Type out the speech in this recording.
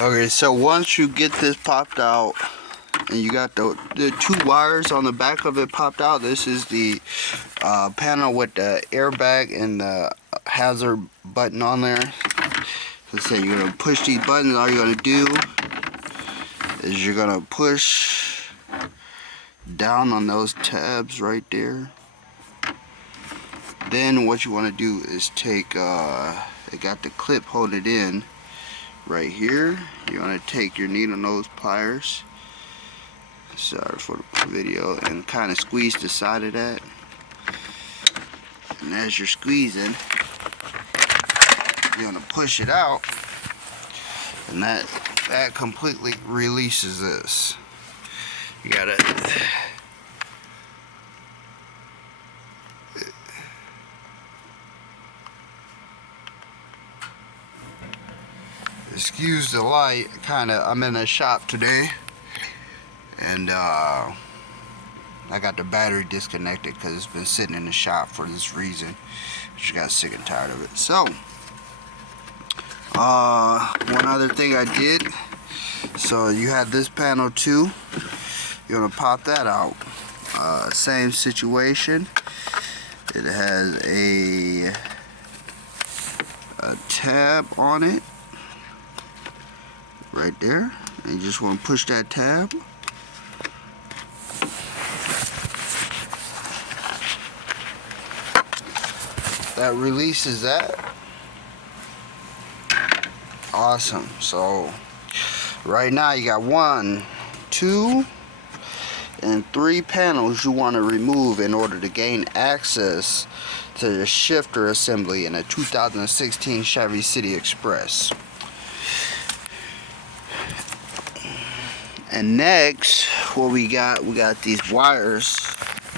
Okay, so once you get this popped out and you got the two wires on the back of it popped out, this is the panel with the airbag and the hazard button on there. Let's say you're gonna push these buttons. All you're gonna do is you're gonna push down on those tabs right there. Then what you want to do is take it got the clip holding it in right here. You want to take your needle nose pliers, sorry for the video, and kind of squeeze the side of that. And as you're squeezing, you're gonna push it out, and that completely releases this. You gotta excuse the light, I'm in a shop today, and I got the battery disconnected because it's been sitting in the shop for this reason. Just got sick and tired of it. So one other thing I did, so you have this panel too, you're gonna pop that out. Same situation. It has a tab on it right there, and you just want to push that tab. That releases that. Awesome. So right now you got 1, 2, and 3 panels you want to remove in order to gain access to the shifter assembly in a 2016 Chevy City Express. And next, what we got these wires